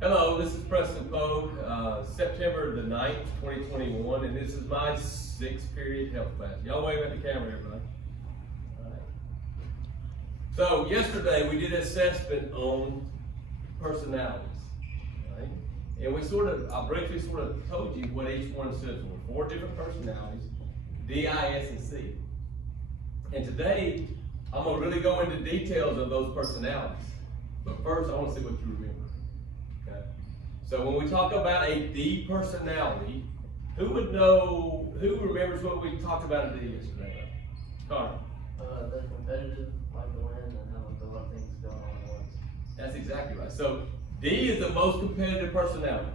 Hello, this is Preston Pogue, September the 9th, 2021, and this is my 6th period health class. Y'all wave at the camera, everybody. All right. So yesterday we did an assessment on personalities, right? And I briefly told you what each one stood for. 4 different personalities, D, I, S, and C. And today, I'm gonna really go into details of those personalities. But first, I wanna see what you remember. Okay. So when we talk about a D personality, who remembers what we talked about in D yesterday? Connor. They're competitive, like to win, and have a lot of things going on at once. That's exactly right. So D is the most competitive personality,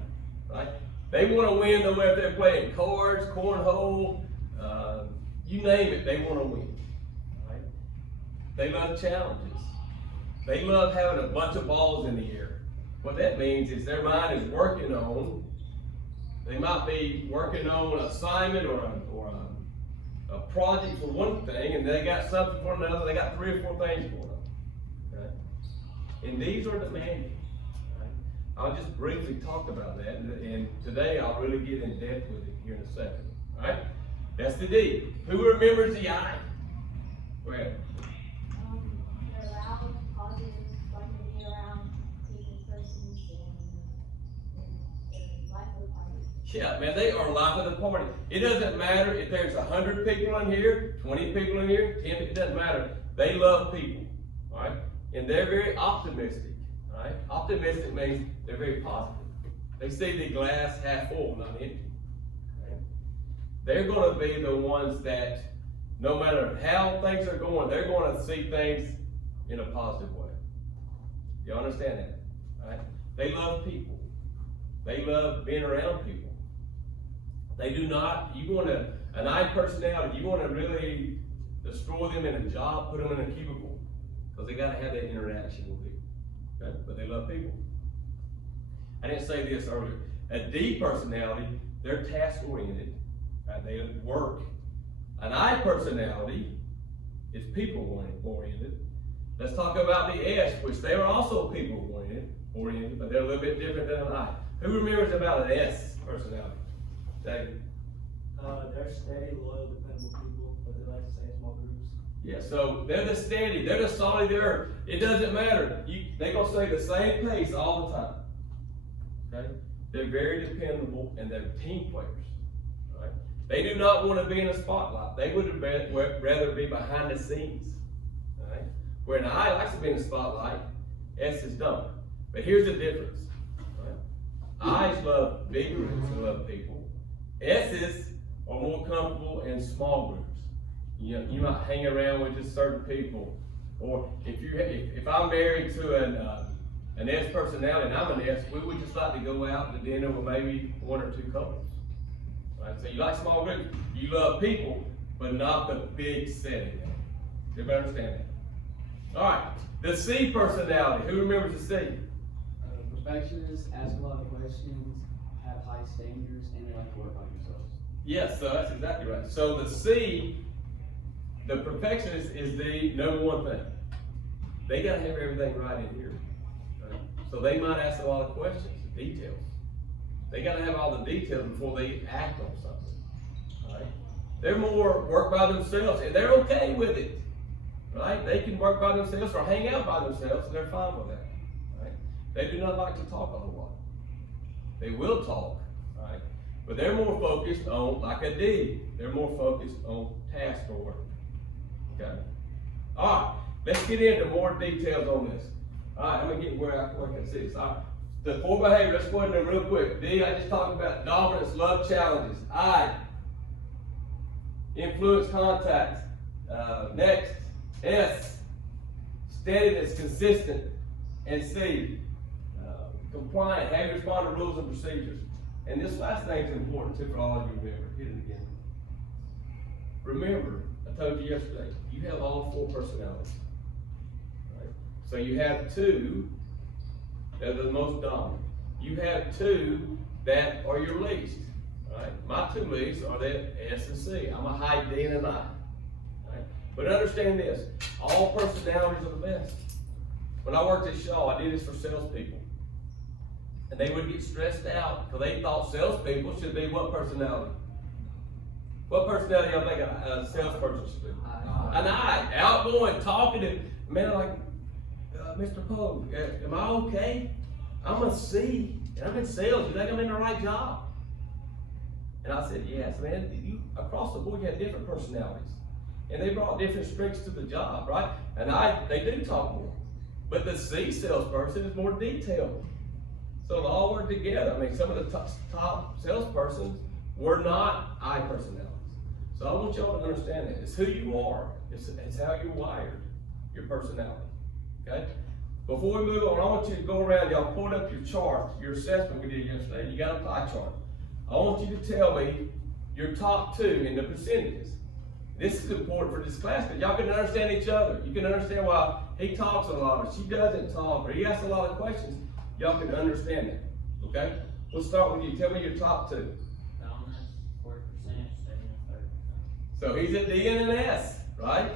right? They want to win no matter if they're playing cards, cornhole, you name it, they want to win. Right? They love challenges. They love having a bunch of balls in the air. What that means is their mind is working on, they might be working on an assignment or a project for one thing, and they got something for another. They got 3 or 4 things going on. Okay? And these are demanding. Right? I'll just briefly talk about that, and today I'll really get in depth with it here in a second. All right? That's the D. Who remembers the I? Go ahead. They're loud, positive, like to be around people, persons, and life of the party. Yeah, man, they are life of the party. It doesn't matter if there's 100 people in here, 20 people in here, 10, it doesn't matter. They love people, all right? And they're very optimistic, all right? Optimistic means they're very positive. They see the glass half full, not empty. Right? They're going to be the ones that, no matter how things are going, they're going to see things in a positive way. You understand that? All right? They love people. They love being around people. They do not, an I personality, you want to really destroy them in a job, put them in a cubicle, because they got to have that interaction with people. Okay? But they love people. I didn't say this earlier. A D personality, they're task-oriented. Right? They work. An I personality is people-oriented. Let's talk about the S, which they are also people-oriented, but they're a little bit different than an I. Who remembers about an S personality? David? They're steady, loyal, dependable people, but they like to stay in small groups. Yeah, so they're the steady, they're the solid earth. It doesn't matter. They're going to stay the same pace all the time. Okay? They're very dependable, and they're team players. Right? They do not want to be in the spotlight. They would rather be behind the scenes. Right? Where an I likes to be in the spotlight, S's don't. But here's the difference. Right? I's love big groups and love people. S's are more comfortable in small groups. You might hang around with just certain people. Or if I'm married to an S personality and I'm an S, we would just like to go out to dinner with maybe 1 or 2 couples. Right? So you like small groups. You love people, but not the big setting. Everybody understand that? All right. The C personality. Who remembers the C? Perfectionists, ask a lot of questions, have high standards, and they like to work on themselves. Yes, so that's exactly right. So the C, the perfectionist, is the #1 thing. They got to have everything right in here. Right? So they might ask a lot of questions, details. They got to have all the details before they act on something. Right? They're more work by themselves, and they're okay with it. Right? They can work by themselves or hang out by themselves, and they're fine with that. Right? They do not like to talk a whole lot. They will talk, right? But they're more focused on, like a D, they're more focused on task or work. Okay? All right, let's get into more details on this. All right, I'm going to get where I can see this. All right, the 4 behaviors, let's go into them real quick. D, I just talked about dominance, love challenges. I, influence contacts. Next, S, steadiness, consistent. And C, compliant, how you respond to rules and procedures. And this last thing is important too for all of you to remember. Hit it again. Remember, I told you yesterday, you have all 4 personalities. Right? So you have 2 that are the most dominant. You have 2 that are your least. Right? My 2 least are the S and C. I'm a high D and an I. Right? But understand this, all personalities are the best. When I worked at Shaw, I did this for salespeople. And they would get stressed out because they thought salespeople should be what personality? What personality y'all think a salesperson should be? An I, outgoing, talkative. Man, like, Mr. Poe, am I okay? I'm a C, and I'm in sales. You think I'm in the right job? And I said, yes, man. You, across the board, you have different personalities. And they brought different strengths to the job, right? And they do talk more. But the C salesperson is more detailed. So they all work together. I mean, some of the top salespersons were not I personalities. So I want y'all to understand that. It's who you are. It's how you're wired, your personality, okay? Before we move on, I want you to go around. Y'all pulled up your chart, your assessment we did yesterday. You got a pie chart. I want you to tell me your top two in the percentages. This is important for this class because y'all can understand each other. You can understand why he talks a lot or she doesn't talk or he asks a lot of questions. Y'all can understand that, okay? We'll start with you. Tell me your top two. Dominance, 40%, steadiness, 30%. So he's a D and an S, right?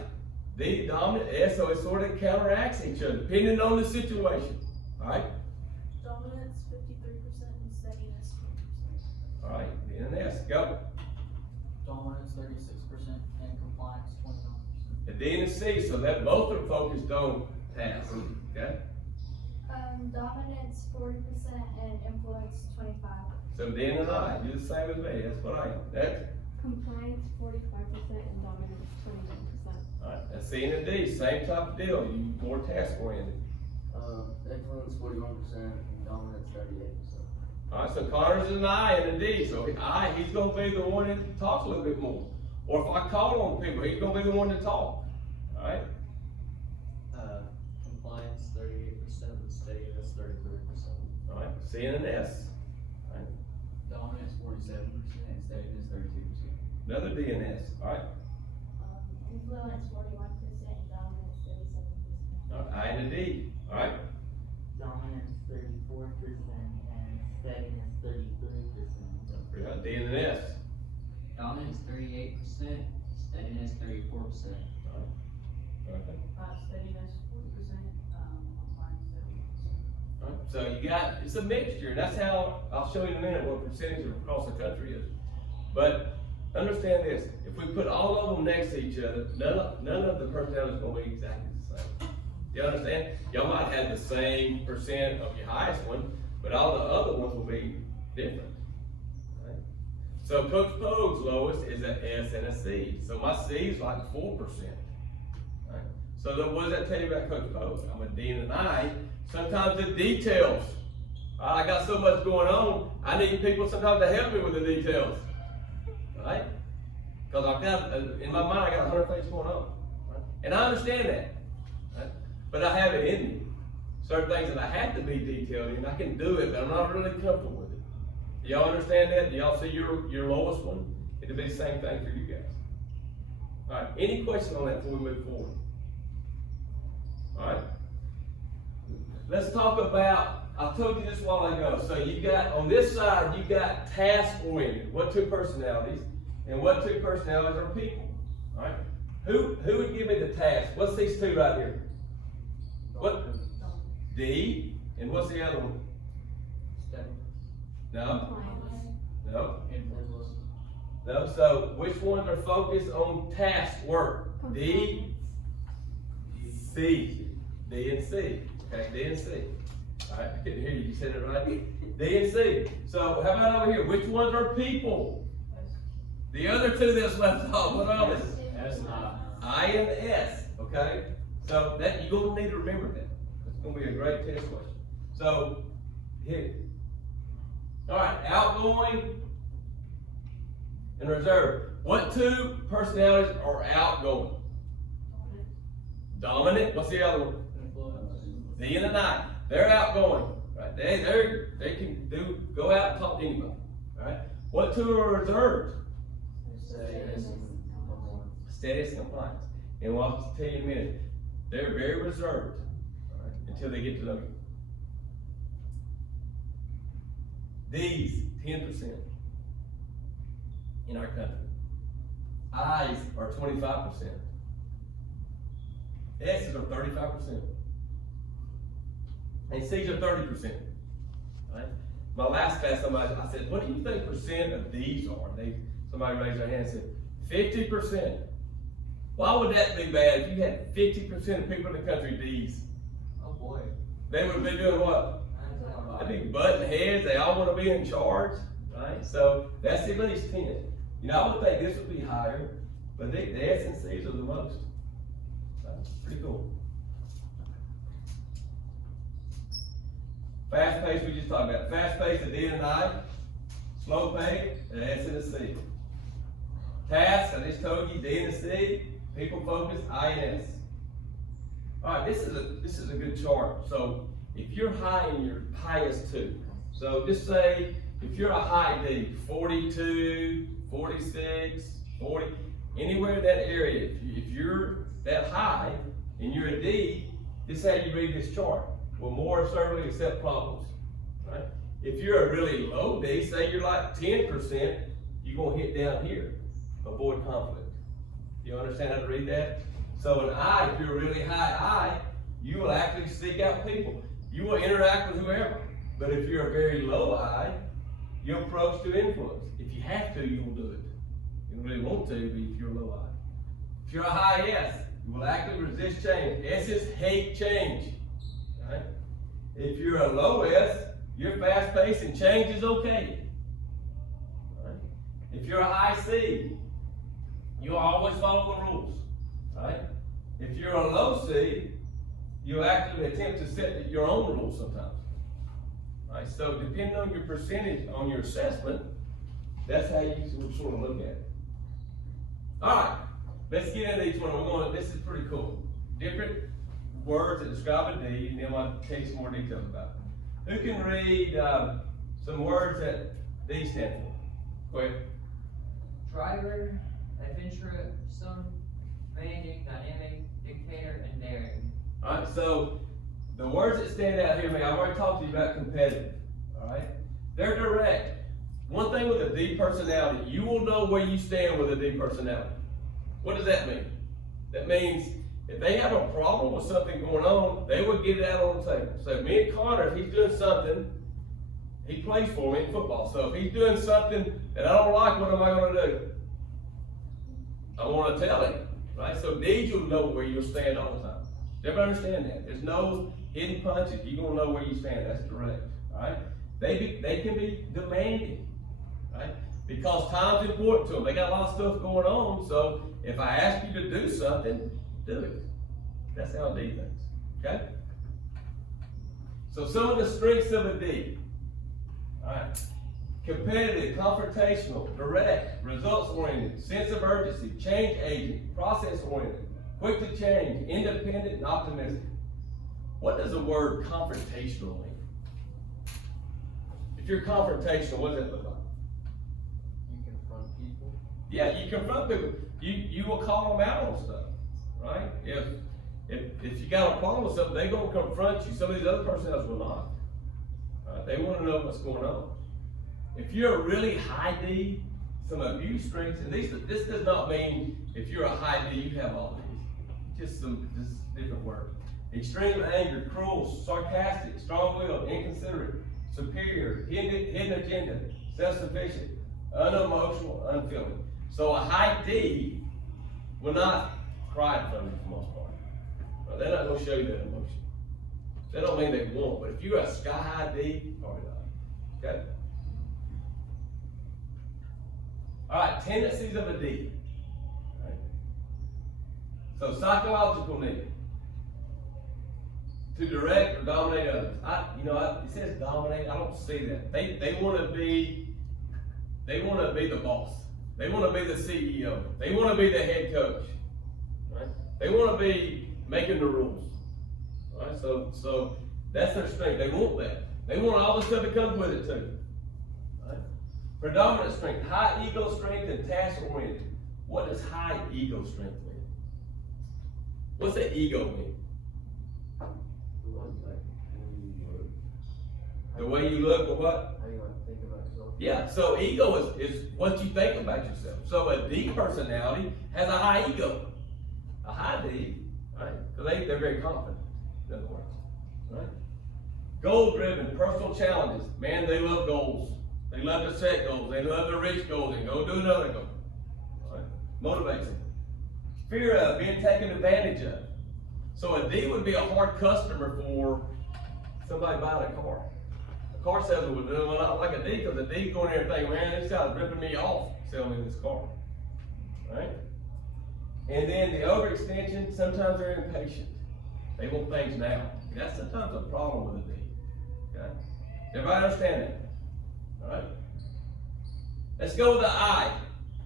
D, dominant, S, so it sort of counteracts each other, depending on the situation, all right? Dominance 53% and steadiness 20%. All right, D and an S, go. Dominance, 36%, and compliance, 29%. The D and the C, so that both are focused on tasks, okay? Dominance 40% and influence 25%. So D and an I, you're the same as me, that's what I am. Next. Compliance 45% and dominance 29%. All right, that's C and a D, same type of deal, you more task oriented. Influence 41% and dominance 38%. All right, so Connor's an I and a D, so he's gonna be the one that talks a little bit more. Or if I call on people, he's gonna be the one to talk, all right? Compliance, 38%, and steadiness, 33%. All right, C and an S. All right, Dominance, 47%, and steadiness, 32%. another D and S, all right? Influence 41% and dominance 37%. All right, I and a D, all right? Dominance 34% and steadiness 33%. We got D and an S. Dominance, 38%, steadiness, 34%. All right. Steadiness 40%, compliance 30%. All right, so you got, it's a mixture, and that's how, I'll show you in a minute what percentage across the country is. But understand this, if we put all of them next to each other, none of the personalities is gonna be exactly the same. You understand? Y'all might have the same percent of your highest one, but all the other ones will be different. Right? So Coach Pogue's lowest is an S and a C. So my C is like 4%. Right? So what does that tell you about Coach Pogue? I'm a D and an I. Sometimes the details. I got so much going on, I need people sometimes to help me with the details. Right? Because I've got, in my mind, I got 100 things going on. Right? And I understand that. Right? But I have it in me. Certain things that I have to be detailed in, I can do it, but I'm not really comfortable with it. Do y'all understand that? Do y'all see your lowest one? It'll be the same thing for you guys. All right, any questions on that before we move forward? All right. Let's talk about, I told you this a while ago. So you got, on this side, you got task oriented. What two personalities? And what two personalities are people? All right. Who would give me the task? What's these two right here? What? D, and what's the other one? Steadiness. No, no, Influence. no. So which ones are focused on task work? D, C, D and C. Okay, D and C. All right, I couldn't hear you. You said it right. D and C. So how about over here? Which ones are people? The other two that's left off. What are they? S and I and S. Okay. So that you're gonna need to remember that. It's gonna be a great test question. So hit it. All right, outgoing and reserved. What two personalities are outgoing? Dominant. What's the other one? Influence. D and an I. They're outgoing. Right? They can go out and talk to anybody. All right. What two are reserved? Steadiness and compliance. Steadiness and compliance. And I'll tell you in a minute. They're very reserved. All right, until they get to know you. These 10% in our country. I's are 25%. S's are 35%. And C's are 30%. Right? my last class, I said, what do you think percent of D's are? Somebody raised their hand and said, 50%. Why would that be bad if you had 50% of people in the country D's? Oh, boy. They would be doing what? They'd be butting heads, they all wanna be in charge, right? So that's at least 10. You know, I would think this would be higher, but the S and C's are the most. So, pretty cool. Fast pace, we just talked about. Fast pace, a D and an I. Slow pace, an S and a C. Task, I just told you, D and a C. People focus, I and S. All right, this is a good chart. So if you're high in your highest two, so just say if you're a high D, 42, 46, 40, anywhere in that area, if you're that high and you're a D, this is how you read this chart. Will more assertively accept problems, right? If you're a really low D, say you're like 10%, you're gonna hit down here, avoid conflict. You understand how to read that? So an I, if you're a really high I, you will actually seek out people. You will interact with whoever. But if you're a very low I, you approach to influence. If you have to, you will do it. You don't really want to, but if you're a low I. If you're a high S, you will actively resist change. S's hate change. Right? If you're a low S, you're fast paced and change is okay. Right? If you're a high C, you'll always follow the rules. Right? If you're a low C, you'll actively attempt to set your own rules sometimes. Right? So depending on your percentage on your assessment, that's how you sort of look at it. All right, let's get into each one. This is pretty cool. Different words that describe a D, and then I'll tell you some more details about it. Who can read some words that D stand for? Go ahead. Driver, adventuresome, magic, dynamic, dictator, and daring. All right, so the words that stand out here, I've already talked to you about competitive. All right, they're direct. One thing with a D personality, you will know where you stand with a D personality. What does that mean? That means if they have a problem with something going on, they will get it out on the table. So me and Connor, if he's doing something, he plays for me in football. So if he's doing something that I don't like, what am I going to do? I want to tell him, right? So D's, you'll know where you'll stand all the time. Everybody understand that? There's no hidden punches. You're going to know where you stand. That's direct, all right? They can be demanding, right? Because time's important to them. They got a lot of stuff going on. So if I ask you to do something, do it. That's how D thinks, okay? So some of the strengths of a D, all right? Competitive, confrontational, direct, results-oriented, sense of urgency, change agent, process-oriented, quick to change, independent, and optimistic. What does the word confrontational mean? If you're confrontational, what does that look like? You confront people. Yeah, you confront people. You will call them out on stuff, right? If you got a problem with something, they're going to confront you. Some of these other personnel will not. Right? They want to know what's going on. If you're a really high D, some abuse strengths, and this does not mean if you're a high D, you have all these. Just different words. Extreme anger, cruel, sarcastic, strong-willed, inconsiderate, superior, hidden agenda, self-sufficient, unemotional, unfeeling. So a high D will not cry in front of you for the most part. Well, they're not going to show you that emotion. That don't mean they won't, but if you're a sky-high D, probably not. Okay? All right, tendencies of a D. All right. So psychological need. To direct or dominate others. It says dominate. I don't see that. They want to be the boss. They want to be the CEO. They want to be the head coach. Right? They want to be making the rules. Right? So that's their strength. They want that. They want all the stuff that comes with it too. Right? Predominant strength, high ego strength and task oriented. What does high ego strength mean? What's the ego mean? The way you look or what? How you want to think about yourself? Yeah, so ego is what you think about yourself. So a D personality has a high ego. A high D, right? Because they're very confident, in other words. Right? Goal-driven, personal challenges. Man, they love goals. They love to set goals. They love to reach goals and go do another goal. All right? Motivates them. Fear of being taken advantage of. So a D would be a hard customer for somebody buying a car. A car salesman would not like a D because the D going there and thinking, man, this guy's ripping me off selling me this car. Right? And then the overextension, sometimes they're impatient. They want things now. And that's sometimes a problem with a D. Okay? Everybody understand that? All right? Let's go with the I.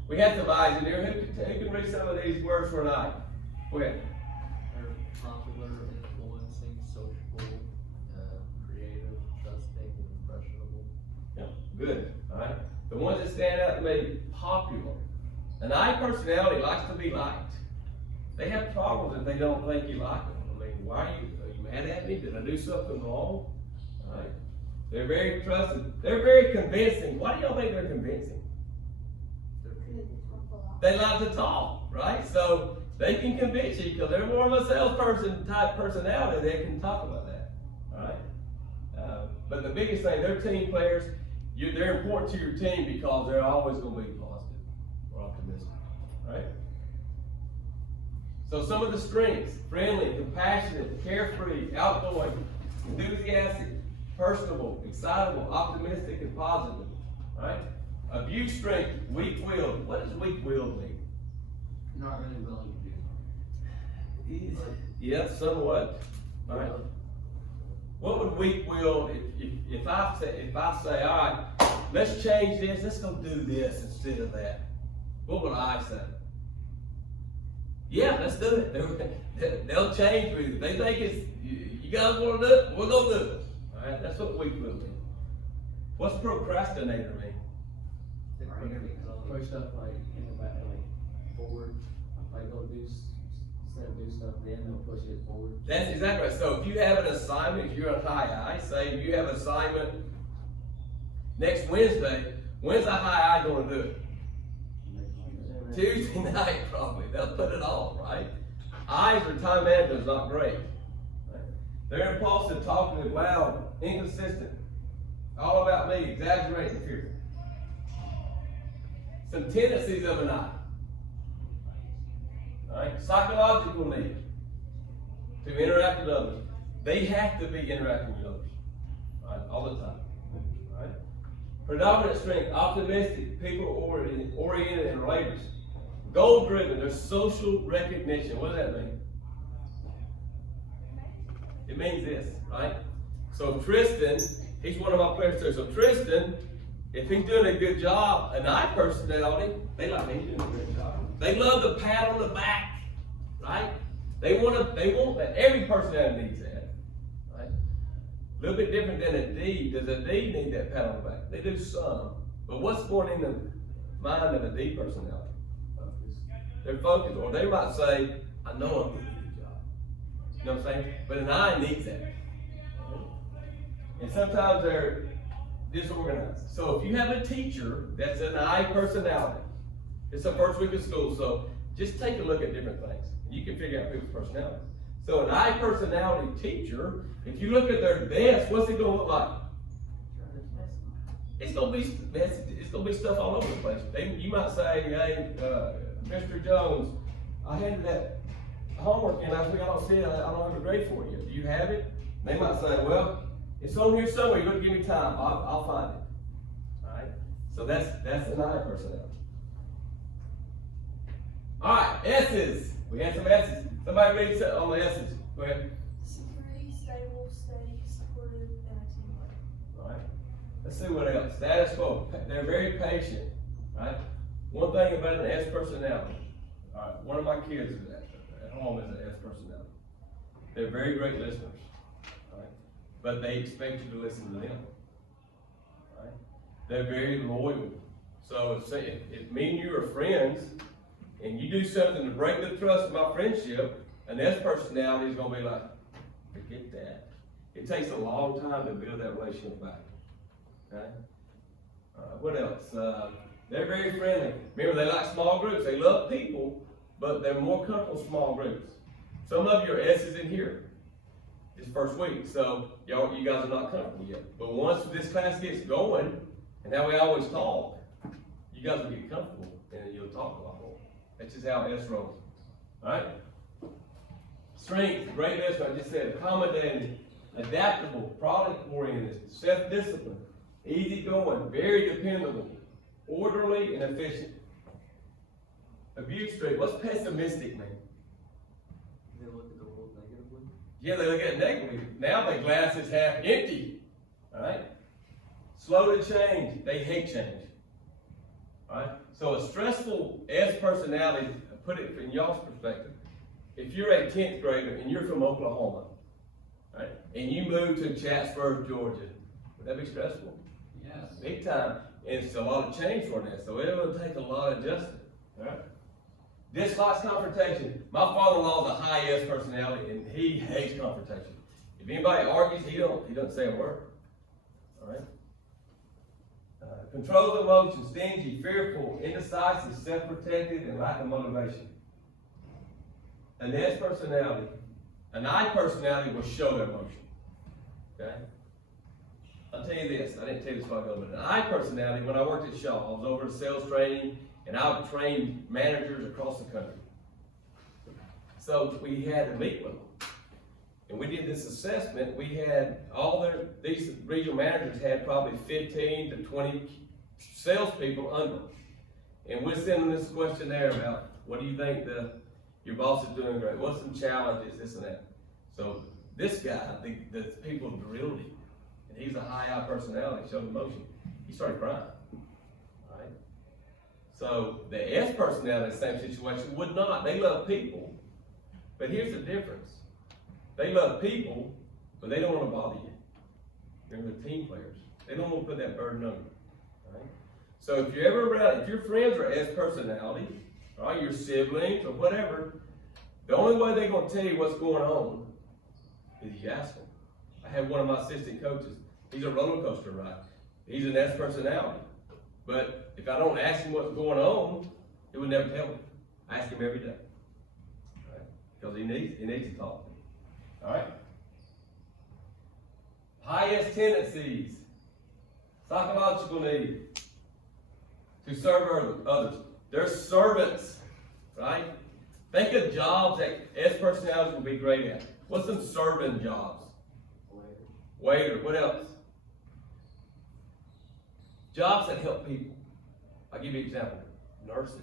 We have some I's in there. Who can read some of these words for an I? Go ahead. They're popular, influencing, sociable, creative, trusting, and impressionable. Yeah, good. All right. The ones that stand out to me, popular. An I personality likes to be liked. They have problems if they don't think you like them. I mean, why are you mad at me? Did I do something wrong? All right. They're very trusted. They're very convincing. Why do y'all think they're convincing? They like to talk, right? So they can convince you because they're more of a salesperson type personality. They can talk about that, all right? But the biggest thing, they're team players. They're important to your team because they're always going to be positive or optimistic, right? So some of the strengths: friendly, compassionate, carefree, outgoing, enthusiastic, personable, excitable, optimistic, and positive, right? Abuse strength, weak-willed. What does weak-willed mean? Not really willing to do something. Yeah, somewhat. All right. What would weak-willed, if I say, all right, let's change this, let's go do this instead of that. What would I say? Yeah, let's do it. They'll change with it. They think it's, you guys want to do it, we're going to do it. All right, that's what weak-willed means. What's procrastinator mean? Push stuff like in the back, like forward, like go do, instead of do stuff, then they'll push it forward. That's exactly right. So if you have an assignment, if you're a high I, say you have an assignment next Wednesday, when's a high I going to do it? Tuesday night probably. They'll put it off, right? I's or time management is not great. Right? They're impulsive, talkative, loud, inconsistent, all about me, exaggerating, fearful. Some tendencies of an I. All right? Psychological need to interact with others. They have to be interacting with others, all right, all the time. All right? Predominant strength, optimistic, people-oriented, and relators. Goal-driven, there's social recognition. What does that mean? It means this, right? So Tristan, he's one of my players too. So Tristan, if he's doing a good job, an I personality, they like me doing a good job. They love the pat on the back, right? They want that. Every personality needs that, right? A little bit different than a D. Does a D need that pat on the back? They do some. But what's going in the mind of a D personality? They're focused, or they might say, I know I'm doing a good job. You know what I'm saying? But an I needs that. And sometimes they're disorganized. So if you have a teacher that's an I personality, it's the first week of school, so just take a look at different things. You can figure out people's personalities. So an I personality teacher, if you look at their desk, what's it going to look like? It's going to be messy. It's going to be stuff all over the place. You might say, hey, Mr. Jones, I handed that homework in last week. I don't see it. I don't have a grade for it yet. Do you have it? They might say, well, it's on here somewhere. You're going to give me time. I'll find it. All right. So that's an I personality. All right, S's. We had some S's. Somebody read on the S's. Go ahead. Security, stable, steady, supportive, and a team player. All right. Let's see what else. Status quo. They're very patient. Right. One thing about an S personality. All right. One of my kids is at home is an S personality. They're very great listeners. All right. But they expect you to listen to them. All right. They're very loyal. So if me and you are friends, and you do something to break the trust of my friendship, an S personality is going to be like, forget that. It takes a long time to build that relationship back. Okay? What else? They're very friendly. Remember, they like small groups. They love people, but they're more comfortable in small groups. Some of your S's in here. this first week, so you guys are not comfortable yet. But once this class gets going, and how we always talk, you guys will get comfortable and you'll talk a lot more. That's just how S rolls. Alright? Strength, great investment, I just said, accommodating, adaptable, product-oriented, self-disciplined, easygoing, very dependable, orderly, and efficient. Abuse trait, what's pessimistic mean? They look at the world negatively. Yeah, they look at it negatively. Now the glass is half empty. Alright? Slow to change, they hate change. Alright? So a stressful S personality, put it from y'all's perspective. If you're a 10th grader and you're from Oklahoma, right, and you move to Chatsworth, Georgia, would that be stressful? Yes. Big time. And it's a lot of change for that, so it will take a lot of adjustment. Alright? Dislikes confrontation. My father-in-law is a high S personality and he hates confrontation. If anybody argues, he doesn't say a word. Alright? Controls emotions, stingy, fearful, indecisive, self-protected, and lack of motivation. An S personality, an I personality will show their emotion. Okay? I'll tell you this, I didn't tell you this before I go, but an I personality, when I worked at Shaw, I was over to sales training, and I trained managers across the country. So we had to meet with them. And we did this assessment, we had these regional managers had probably 15 to 20 salespeople under them. And we're sending this questionnaire about, what do you think your boss is doing great? What's some challenges, this and that? So this guy, the people drilled him. And he's a high I personality, showed emotion. He started crying. Right? So the S personality, same situation, would not. They love people. But here's the difference. They love people, but they don't want to bother you. They're the team players. They don't want to put that burden on you. Right? So if you're ever around, if your friends are S personality, right, your siblings or whatever, the only way they're going to tell you what's going on is you ask them. I have one of my assistant coaches. He's a roller coaster ride. He's an S personality. But if I don't ask him what's going on, he would never tell me. I ask him every day. Right? Because he needs to talk to me. All right? Highest tendencies, psychological need to serve others. They're servants, right? Think of jobs that S personalities will be great at. What's some serving jobs? Waiter. What else? Jobs that help people. I'll give you an example. Nurses.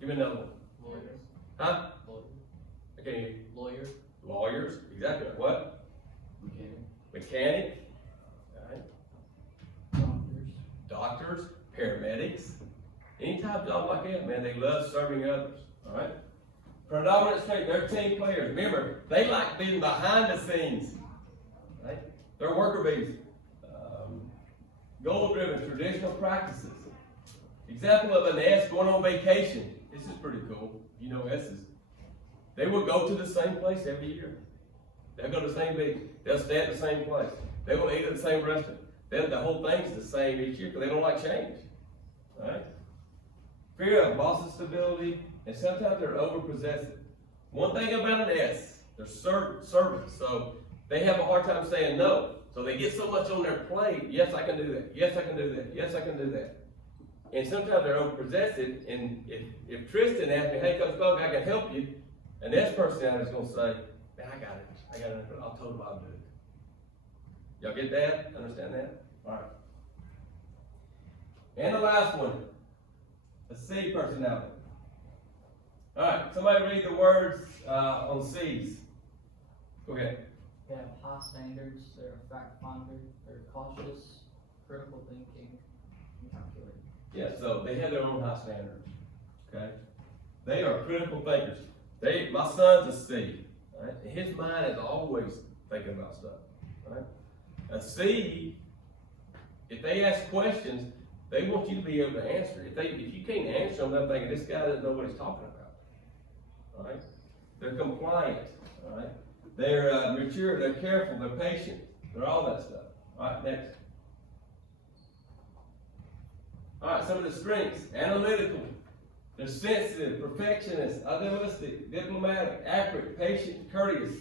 Give me another one. Lawyers. Huh? Lawyers. Okay. Lawyers. Lawyers. Exactly. What? Mechanic. Mechanic. All right. Doctors. Doctors. Paramedics. Any type of job like that, man, they love serving others. All right. Predominant strength. They're team players. Remember, they like being behind the scenes. Right? They're worker bees. Goal-driven, traditional practices. Example of an S going on vacation. This is pretty cool. You know S's. They will go to the same place every year. They'll go to the same beach. They'll stay at the same place. They will eat at the same restaurant. The whole thing's the same each year because they don't like change. All right? Fear of loss of stability, and sometimes they're over-possessive. One thing about an S, they're servants, so they have a hard time saying no. So they get so much on their plate, yes, I can do that, yes, I can do that, yes, I can do that. And sometimes they're over-possessive, and if Tristan asks me, hey, Coach Bogue, I can help you, an S personality is going to say, man, I got it, I'll tell them I'll do it. Y'all get that? Understand that? All right. And the last one, a C personality. All right, somebody read the words on C's. Go ahead. They have high standards, they're a fact finder, they're cautious, critical thinking, and calculating. Yeah, so they have their own high standards. Okay? They are critical thinkers. My son's a C. Right? And his mind is always thinking about stuff. Right? A C, if they ask questions, they want you to be able to answer. If you can't answer them, they're thinking, this guy doesn't know what he's talking about. All right? They're compliant. All right? They're mature, they're careful, they're patient, they're all that stuff. All right, next. All right, some of the strengths: analytical, they're sensitive, perfectionist, idealistic, diplomatic, accurate, patient, courteous.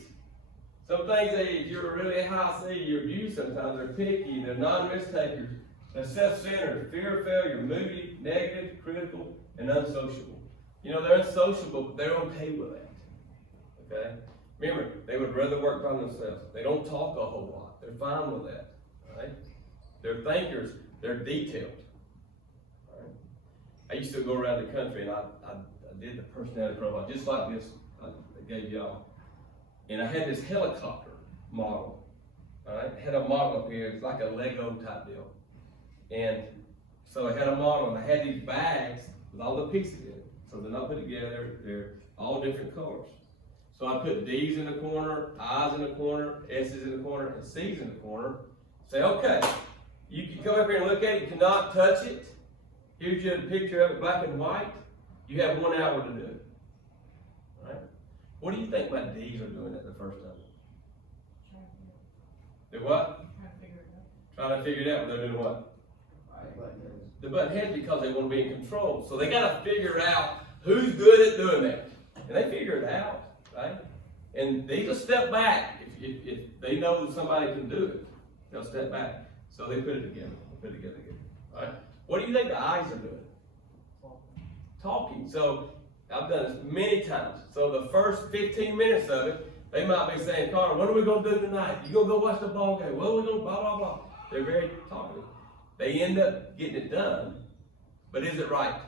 Some things, if you're really a high C, you abuse sometimes. They're picky, they're non-risk takers, they're self-centered, fear of failure, moody, negative, critical, and unsociable. You know, they're unsociable, but they're okay with that. Okay? Remember, they would rather work by themselves. They don't talk a whole lot. They're fine with that. Right? They're thinkers, they're detailed. Right? I used to go around the country and I did the personality profile just like this I gave y'all. And I had this helicopter model. Alright? I had a model up here, it's like a Lego type deal. And so I had a model and I had these bags with all the pieces in it. So they're not put together, they're all different colors. So I put D's in the corner, I's in the corner, S's in the corner, and C's in the corner. Say, okay, you can come up here and look at it, you cannot touch it. Here's your picture of it, black and white. You have 1 hour to do it. All right? What do you think my D's are doing at the first time? They're what? Trying to figure it out. They're doing what? The button heads because they want to be in control. So they got to figure out who's good at doing that. And they figure it out, right? And these will step back if they know that somebody can do it. They'll step back. So they put it together. All right? What do you think the eyes are doing? Talking. So I've done this many times. So the first 15 minutes of it, they might be saying, Carter, what are we going to do tonight? You going to go watch the ball game? What are we going to blah, blah, blah. They're very talkative. They end up getting it done, but is it right?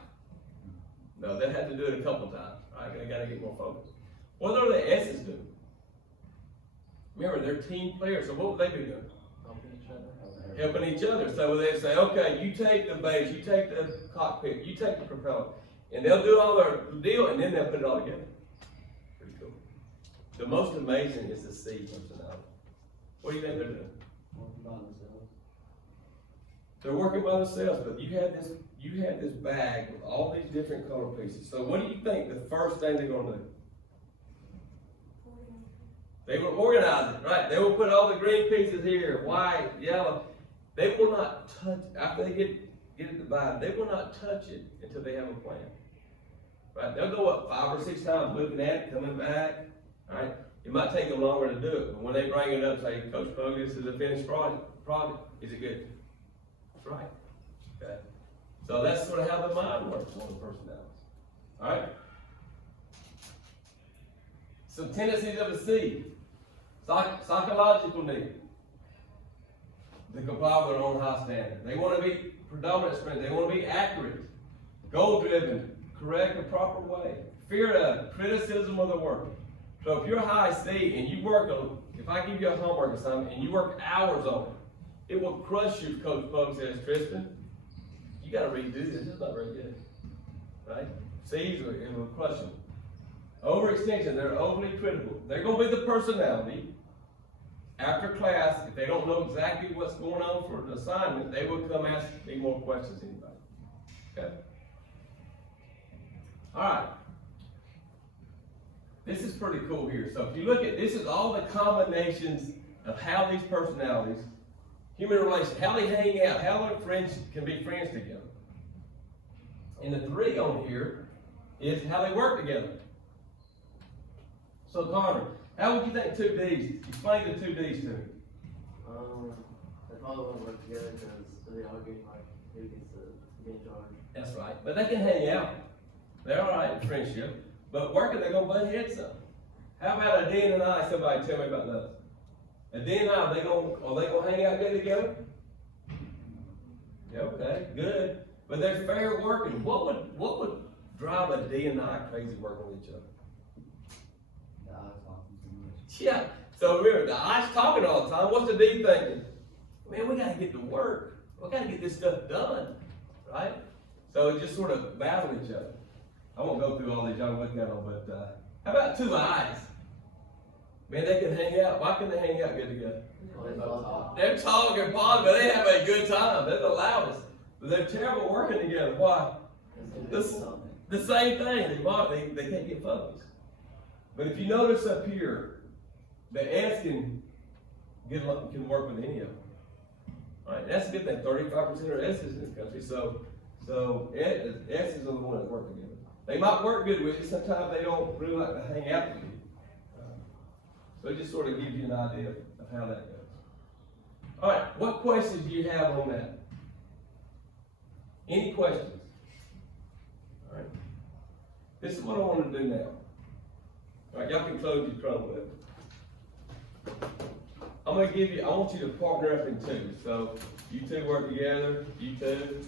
No, they have to do it a couple times. Right? They got to get more focused. What are the S's doing? Remember, they're team players, so what would they be doing? Helping each other. So they say, okay, you take the base, you take the cockpit, you take the propeller, and they'll do all their deal, and then they'll put it all together. Pretty cool. The most amazing is the C personality. What do you think they're doing? They're working by themselves, but you had this bag with all these different color pieces. So what do you think the first thing they're going to do? They will organize it, right? They will put all the green pieces here, white, yellow. They will not touch, after they get it divided, they will not touch it until they have a plan. Right? They'll go up 5 or 6 times looking at it, coming back. Right? It might take them longer to do it, but when they bring it up, say, Coach Pogue, this is a finished project. Is it good? That's right. Okay. So that's sort of how the mind works on the personalities. All right? Some tendencies of a C. Psychological need. They comply with their own high standard. They want to be predominant strength. They want to be accurate, goal-driven, correct the proper way. Fear of criticism of the work. So if you're high C and you work on, if I give you a homework assignment and you work hours on it, it will crush you. Coach Pogue says, Tristan, you got to redo this. It's not very good, right? C's, it will crush them. Overextension, they're overly critical. They're going to be the personality. After class, if they don't know exactly what's going on for the assignment, they will come ask me more questions than anybody. Okay? All right. This is pretty cool here. So if you look at, this is all the combinations of how these personalities, human relations, how they hang out, how their friends can be friends together. And the 3 on here is how they work together. So Connor, how would you think 2 Ds? Explain the 2 Ds to me. They probably won't work together because they argue like who gets to be in charge. That's right. But they can hang out. They're all right in friendship. But working, they're going to butt heads some. How about a D and an I? Somebody tell me about those. A D and I, are they going to hang out good together? Yeah, okay, good. But they're fair working. What would drive a D and I crazy working with each other? Yeah. So remember, the I's talking all the time. What's the D thinking? Man, we got to get to work. We got to get this stuff done, right? So it just sort of battle each other. I won't go through all these y'all looking at them, but how about 2 I's? Man, they can hang out. Why can they hang out good together? They're talking positive, but they have a good time. They're the loudest. But they're terrible working together. Why? The same thing. They can't get focused. But if you notice up here, the S can work with any of them. All right, that's a good thing. 35% are S's in this country. So S's are the ones that work together. They might work good with you. Sometimes they don't really like to hang out with you. So it just sort of gives you an idea of how that goes. All right, what questions do you have on that? Any questions? All right. This is what I want to do now. All right, y'all can close your Chromebook. I want you to partner up in twos. So you two work together, you two,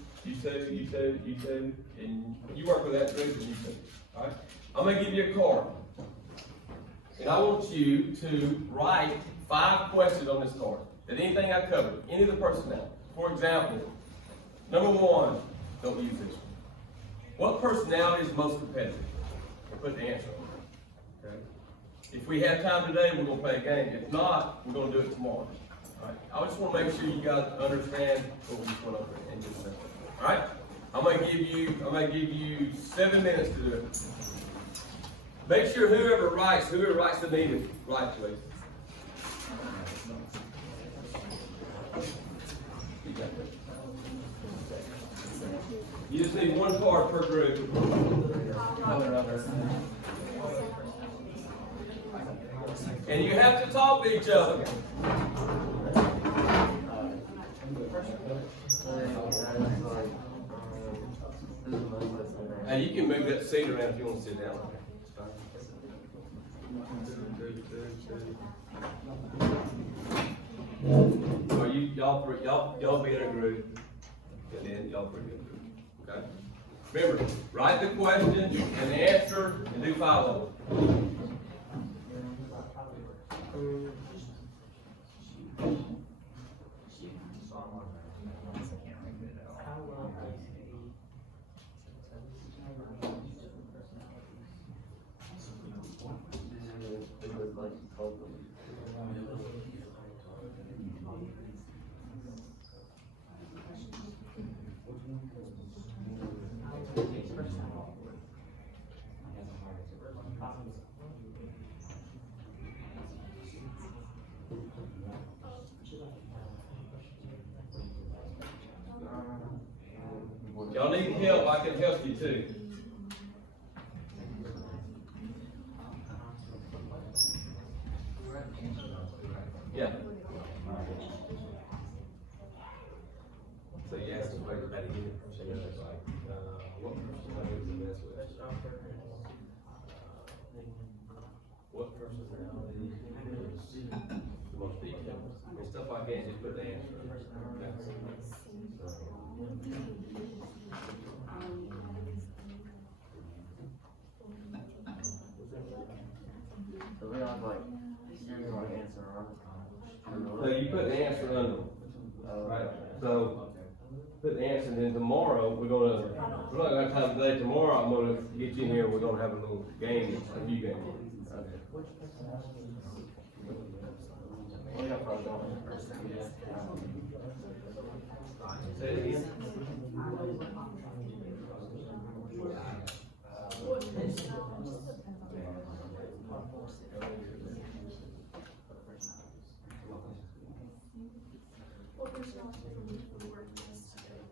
and you work with that group and you two. All right? I'm gonna give you a card. And I want you to write 5 questions on this card. That anything I covered, any of the personnel. For example, number 1, don't use this one. What personality is most competitive? Put the answer on. Okay? If we have time today, we're gonna play a game. If not, we're gonna do it tomorrow. All right? I just wanna make sure you guys understand what we just went over in just a second. All right? I'm gonna give you 7 minutes to do it. Make sure whoever writes the meeting, right, please. You just need 1 card per group. And you have to talk to each other. And you can move that seat around if you want to sit down. Are y'all be in a group, and then y'all bring it a group, okay? Remember, write the question and answer, and do 5 of them. Y'all need help, I can help you too. Yeah. So you asked the question about it, so you know, it's like, what personality is the best with? What personality is the most detailed? And stuff like that, just put the answer. So we have like, you're gonna answer our. So you put the answer under them, right? So, put the answer, and then tomorrow, we're not gonna have time today, tomorrow I'm gonna get you in here, we're gonna have a little game, a few games. Say it again. What personality do you think we work best together?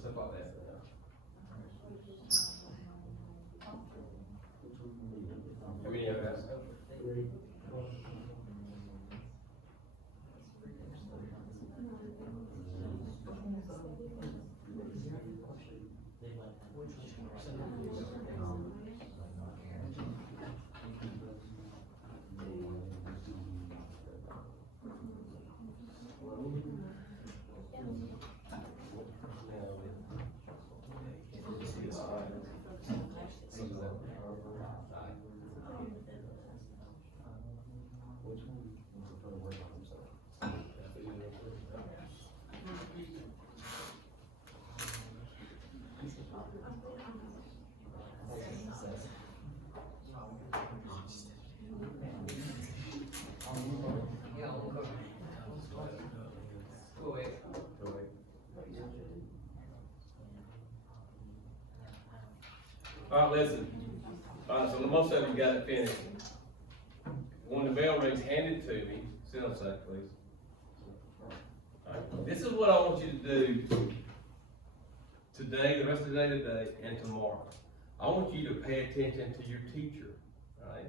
Stuff like that. How many of us? Yeah, we'll go. Go away. Alright, listen. Alright, so most of you got it finished. When the bell rings, hand it to me. Sit on the side, please. Alright, this is what I want you to do today, the rest of the day today, and tomorrow. I want you to pay attention to your teacher, right?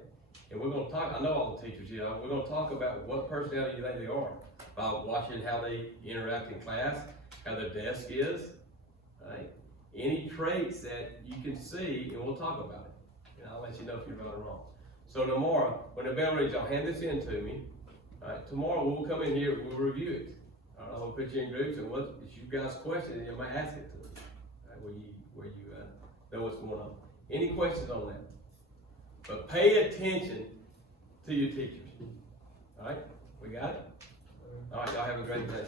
And we're gonna talk, I know all the teachers here, we're gonna talk about what personality you think they are by watching how they interact in class, how their desk is, right? Any traits that you can see, and we'll talk about it. And I'll let you know if you're right or wrong. So tomorrow, when the bell rings, y'all hand this in to me. All right, tomorrow we'll come in here, we'll review it. All right, I'm gonna put you in groups, and what, if you guys question it, you might ask it to me. All right, where you know what's going on. Any questions on that? But pay attention to your teachers. All right, we got it? All right, y'all have a great day.